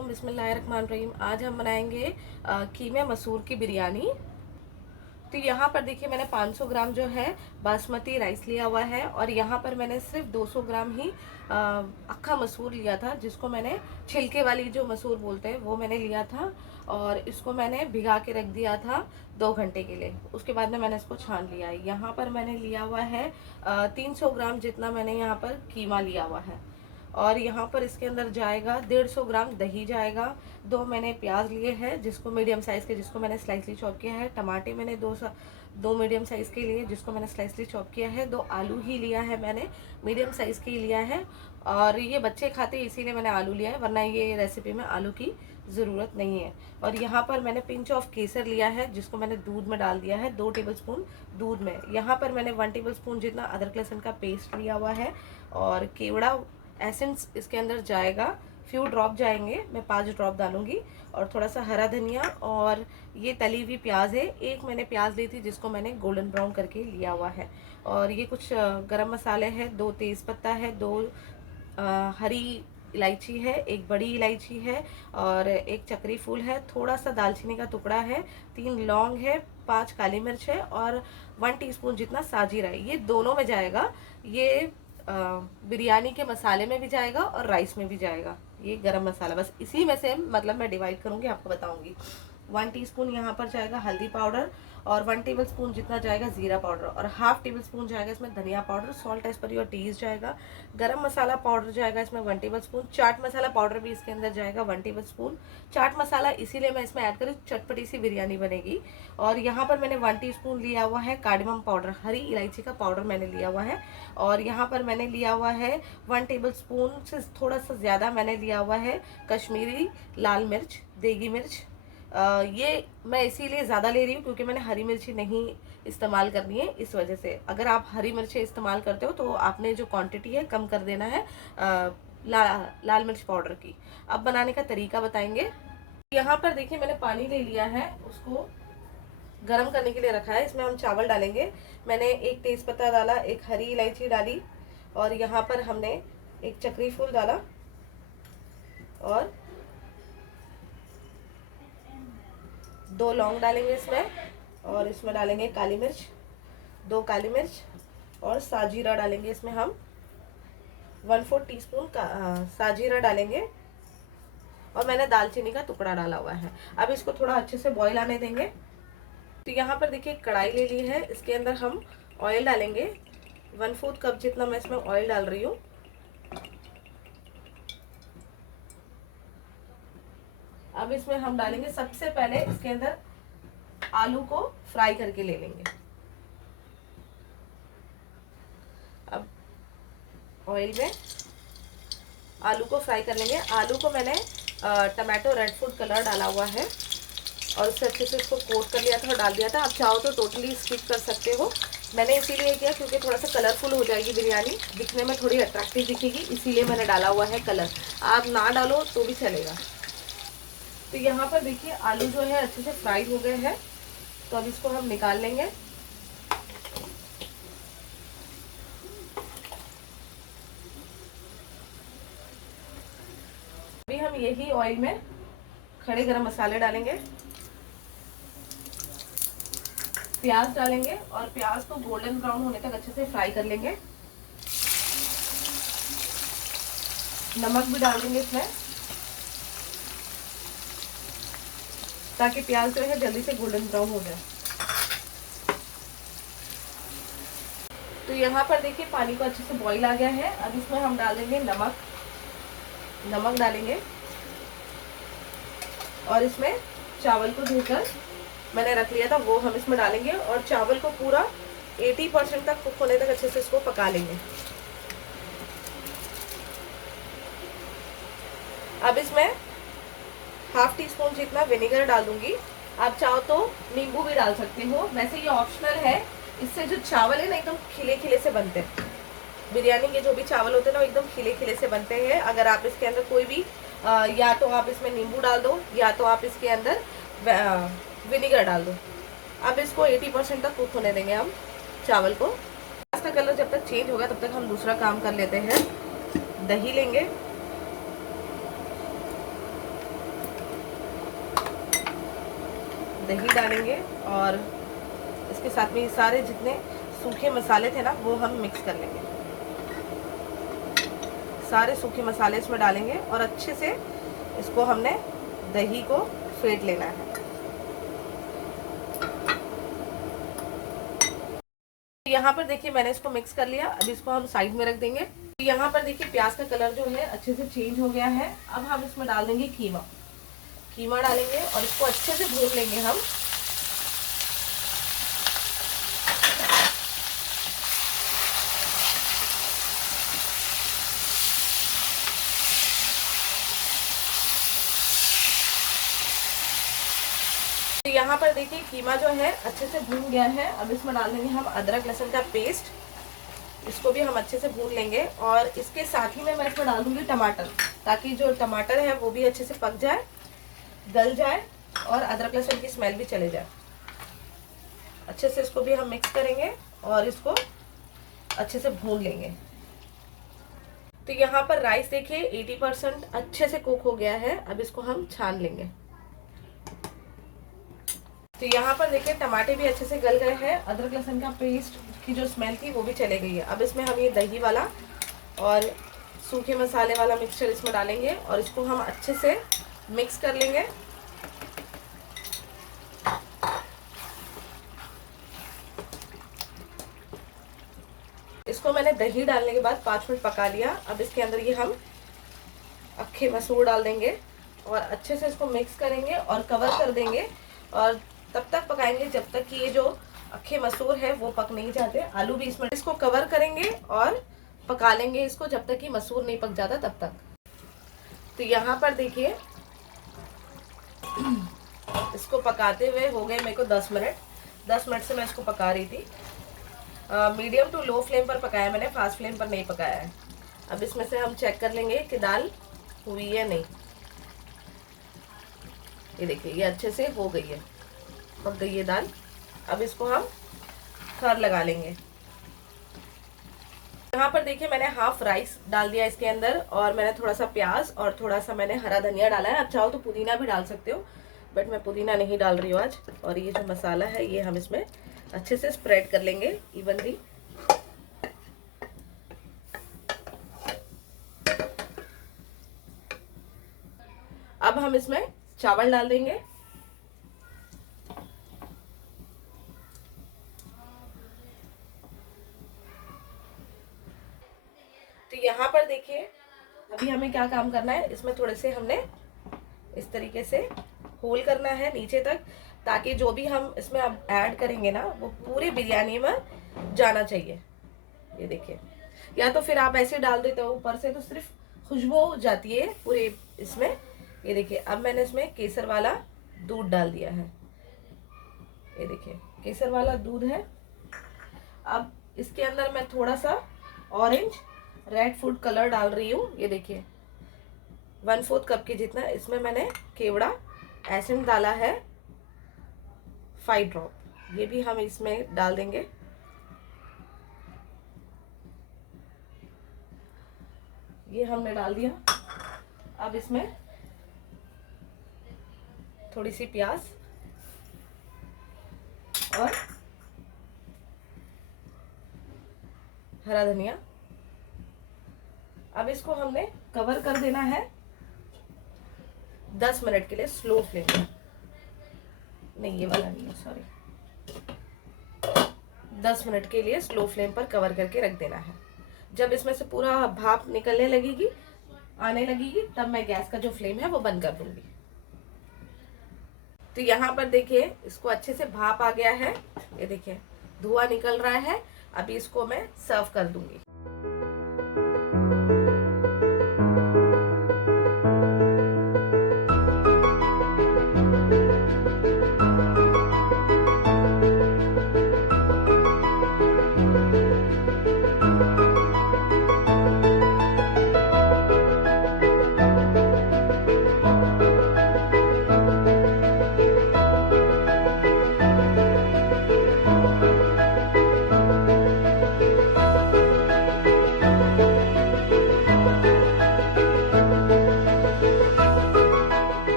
वालेकुम, बिस्मिल्लाहिर्रहमानिर्रहीम। आज हम बनाएंगे कीमे मसूर की बिरयानी। तो यहाँ पर देखिए मैंने 500 ग्राम जो है बासमती राइस लिया हुआ है और यहाँ पर मैंने सिर्फ 200 ग्राम ही अक्खा मसूर लिया था, जिसको मैंने छिलके वाली जो मसूर बोलते हैं वो मैंने लिया था और इसको मैंने भिगा के रख दिया था 2 घंटे के लिए। उसके बाद में मैंने इसको छान लिया है। यहाँ पर मैंने लिया हुआ है 300 ग्राम जितना मैंने यहाँ पर कीमा लिया हुआ है और यहाँ पर इसके अंदर जाएगा 150 ग्राम दही जाएगा। 2 मैंने प्याज लिए हैं जिसको मीडियम साइज़ के, जिसको मैंने स्लाइसली चॉप किया है। टमाटे मैंने दो मीडियम साइज़ के लिए, जिसको मैंने स्लाइसली चॉप किया है। 2 आलू ही लिया है मैंने, मीडियम साइज़ के लिया है और ये बच्चे खाते हैं इसीलिए मैंने आलू लिया है, वरना ये रेसिपी में आलू की ज़रूरत नहीं है। और यहाँ पर मैंने पिंच ऑफ केसर लिया है जिसको मैंने दूध में डाल दिया है, 2 टेबलस्पून दूध में। यहाँ पर मैंने 1 टेबलस्पून जितना अदरक लहसुन का पेस्ट लिया हुआ है और केवड़ा एसेंस इसके अंदर जाएगा, फ्यू ड्रॉप जाएंगे, मैं 5 ड्रॉप डालूंगी। और थोड़ा सा हरा धनिया और ये तली हुई प्याज है, एक मैंने प्याज ली थी जिसको मैंने गोल्डन ब्राउन करके लिया हुआ है। और ये कुछ गरम मसाले हैं, 2 तेज़पत्ता है, 2 हरी इलायची है, 1 बड़ी इलायची है और 1 चक्री फूल है, थोड़ा सा दालचीनी का टुकड़ा है, 3 लौंग है, 5 काली मिर्च है और 1 टीस्पून जितना साजीरा है। ये दोनों में जाएगा, ये बिरयानी के मसाले में भी जाएगा और राइस में भी जाएगा। ये गरम मसाला बस इसी में से मतलब मैं डिवाइड करूंगी, आपको बताऊंगी। 1 टीस्पून यहाँ पर जाएगा हल्दी पाउडर और 1 टेबलस्पून जितना जाएगा जीरा पाउडर और हाफ टेबलस्पून जाएगा इसमें धनिया powder. Salt as per your taste जाएगा। गरम मसाला पाउडर जाएगा इसमें 1 टेबलस्पून। चाट मसाला पाउडर भी इसके अंदर जाएगा 1 टेबलस्पून। चाट मसाला इसीलिए मैं इसमें ऐड करूँ, चटपटी सी बिरयानी बनेगी। और यहाँ पर मैंने 1 टीस्पून लिया हुआ है कार्डमम पाउडर, हरी इलायची का पाउडर मैंने लिया हुआ है। और यहाँ पर मैंने लिया हुआ है 1 टेबलस्पून से थोड़ा सा ज़्यादा मैंने लिया हुआ है कश्मीरी लाल मिर्च, देगी मिर्च। ये मैं इसीलिए ज़्यादा ले रही हूँ क्योंकि मैंने हरी मिर्ची नहीं इस्तेमाल करनी है, इस वजह से। अगर आप हरी मिर्ची इस्तेमाल करते हो तो आपने जो क्वांटिटी है कम कर देना है लाल मिर्च पाउडर की। अब बनाने का तरीका बताएंगे। यहाँ पर देखिए मैंने पानी ले लिया है, उसको गरम करने के लिए रखा है। इसमें हम चावल डालेंगे। मैंने 1 तेज़पत्ता डाला, 1 हरी इलायची डाली और यहाँ पर हमने 1 चक्री फूल डाला और 2 लौंग डालेंगे इसमें और इसमें डालेंगे काली मिर्च, 2 काली मिर्च और साजीरा डालेंगे। इसमें हम 1/4 टीस्पून का साजीरा डालेंगे और मैंने दालचीनी का टुकड़ा डाला हुआ है। अब इसको थोड़ा अच्छे से बॉईल आने देंगे। तो यहाँ पर देखिए कढ़ाई ले ली है, इसके अंदर हम ऑयल डालेंगे। 1/4 कप जितना मैं इसमें ऑयल डाल रही हूँ। अब इसमें हम डालेंगे, सबसे पहले इसके अंदर आलू को फ्राई करके ले लेंगे। अब ऑयल में आलू को फ्राई कर लेंगे। आलू को मैंने टमाटो रेड फूड कलर डाला हुआ है और उससे अच्छे से इसको कोट कर लिया था और डाल दिया था। आप चाहो तो टोटली स्किप कर सकते हो, मैंने इसीलिए किया क्योंकि थोड़ा सा कलरफुल हो जाएगी बिरयानी, दिखने में थोड़ी अट्रैक्टिव दिखेगी, इसीलिए मैंने डाला हुआ है कलर। आप ना डालो तो भी चलेगा। तो यहाँ पर देखिए आलू जो है अच्छे से फ्राई हो गए हैं, तो अब इसको हम निकाल लेंगे। अभी हम यही ऑयल में खड़े गरम मसाले डालेंगे, प्याज डालेंगे और प्याज को गोल्डन ब्राउन होने तक अच्छे से फ्राई कर लेंगे। नमक भी डाल देंगे इसमें ताकि प्याज जो है जल्दी से गोल्डन ब्राउन हो जाए। तो यहाँ पर देखिए पानी को अच्छे से बॉईल आ गया है। अब इसमें हम डाल देंगे नमक डालेंगे और इसमें चावल को धोकर मैंने रख लिया था वो हम इसमें डालेंगे और चावल को पूरा 80% तक कुक होने तक अच्छे से इसको पका लेंगे। अब इसमें हाफ टी स्पून जितना विनेगर डाल दूंगी। आप चाहो तो नींबू भी डाल सकते हो, वैसे ये ऑप्शनल है। इससे जो चावल है ना एकदम खिले खिले से बनते हैं। बिरयानी के जो भी चावल होते हैं ना एकदम खिले खिले से बनते हैं। अगर आप इसके अंदर कोई भी या तो आप इसमें नींबू डाल दो या तो आप इसके अंदर विनेगर डाल दो। अब इसको 80% तक कुक होने देंगे हम चावल को। इसका कलर जब तक चेंज होगा तब तक हम दूसरा काम कर लेते हैं। दही लेंगे दही डालेंगे और इसके साथ में ये सारे जितने सूखे मसाले थे ना वो हम मिक्स कर लेंगे। सारे सूखे मसाले इसमें डालेंगे और अच्छे से इसको हमने दही को फेंट लेना है। यहाँ पर देखिए मैंने इसको मिक्स कर लिया। अब इसको हम साइड में रख देंगे। यहाँ पर देखिए प्याज का कलर जो है अच्छे से चेंज हो गया है। अब हम इसमें डाल देंगे कीमा। कीमा डालेंगे और इसको अच्छे से भून लेंगे हम। तो यहाँ पर देखिए कीमा जो है अच्छे से भून गया है। अब इसमें डाल देंगे हम अदरक लहसुन का पेस्ट। इसको भी हम अच्छे से भून लेंगे और इसके साथ ही मैं इसमें डाल दूंगी टमाटर, ताकि जो टमाटर है वो भी अच्छे से पक जाए, गल जाए और अदरक लहसुन की स्मेल भी चले जाए। अच्छे से इसको भी हम मिक्स करेंगे और इसको अच्छे से भून लेंगे। तो यहाँ पर राइस देखिए 80% अच्छे से कुक हो गया है। अब इसको हम छान लेंगे। तो यहाँ पर देखिए टमाटे भी अच्छे से गल गए हैं। अदरक लहसुन का पेस्ट की जो स्मेल थी वो भी चले गई है। अब इसमें हम ये दही वाला और सूखे मसाले वाला मिक्सचर इसमें डालेंगे और इसको हम अच्छे से मिक्स कर लेंगे। इसको मैंने दही डालने के बाद 5 मिनट पका लिया। अब इसके अंदर ये हम अक्खे मसूर डाल देंगे और अच्छे से इसको मिक्स करेंगे और कवर कर देंगे और तब तक पकाएंगे जब तक कि ये जो अक्खे मसूर है वो पक नहीं जाते। आलू भी इसमें, इसको कवर करेंगे और पका लेंगे इसको जब तक कि मसूर नहीं पक जाता तब तक। तो यहाँ पर देखिए इसको पकाते हुए हो गए मेरे को 10 मिनट। 10 मिनट से मैं इसको पका रही थी। मीडियम टू लो फ्लेम पर पकाया मैंने, फास्ट फ्लेम पर नहीं पकाया है। अब इसमें से हम चेक कर लेंगे कि दाल हुई है नहीं। ये देखिए ये अच्छे से हो गई है, पक गई है दाल। अब इसको हम खर लगा लेंगे। यहाँ पर देखिए मैंने हाफ राइस डाल दिया इसके अंदर और मैंने थोड़ा सा प्याज और थोड़ा सा मैंने हरा धनिया डाला है। आप चाहो तो पुदीना भी डाल सकते हो, बट मैं पुदीना नहीं डाल रही हूँ आज। और ये जो मसाला है ये हम इसमें अच्छे से स्प्रेड कर लेंगे इवनली। अब हम इसमें चावल डाल देंगे। तो यहाँ पर देखिए अभी हमें क्या काम करना है, इसमें थोड़े से हमने इस तरीके से होल करना है नीचे तक, ताकि जो भी हम इसमें अब ऐड करेंगे ना वो पूरे बिरयानी में जाना चाहिए। ये देखिए, या तो फिर आप ऐसे डाल देते हो ऊपर से तो सिर्फ खुशबू हो जाती है पूरे इसमें। ये देखिए अब मैंने इसमें केसर वाला दूध डाल दिया है। ये देखिए केसर वाला दूध है। अब इसके अंदर मैं थोड़ा सा ऑरेंज रेड फूड कलर डाल रही हूँ। ये देखिए 1/4 कप के जितना इसमें मैंने केवड़ा एसेंस डाला है 5 ड्रॉप। ये भी हम इसमें डाल देंगे। ये हमने डाल दिया। अब इसमें थोड़ी सी प्याज और हरा धनिया। अब इसको हमने कवर कर देना है 10 मिनट के लिए स्लो फ्लेम पर। नहीं ये वाला नहीं है, सॉरी। 10 मिनट के लिए स्लो फ्लेम पर कवर करके रख देना है। जब इसमें से पूरा भाप निकलने लगेगी, आने लगेगी, तब मैं गैस का जो फ्लेम है वो बंद कर दूंगी। तो यहाँ पर देखिए इसको अच्छे से भाप आ गया है। ये देखिए धुआं निकल रहा है। अभी इसको मैं सर्व कर दूंगी।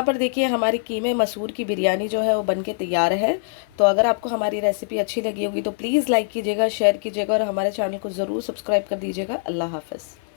यहाँ पर देखिए हमारी कीमे मसूर की बिरयानी जो है वो बनके तैयार है। तो अगर आपको हमारी रेसिपी अच्छी लगी होगी तो प्लीज़ लाइक कीजिएगा, शेयर कीजिएगा और हमारे चैनल को ज़रूर सब्सक्राइब कर दीजिएगा। अल्लाह हाफ़िज़।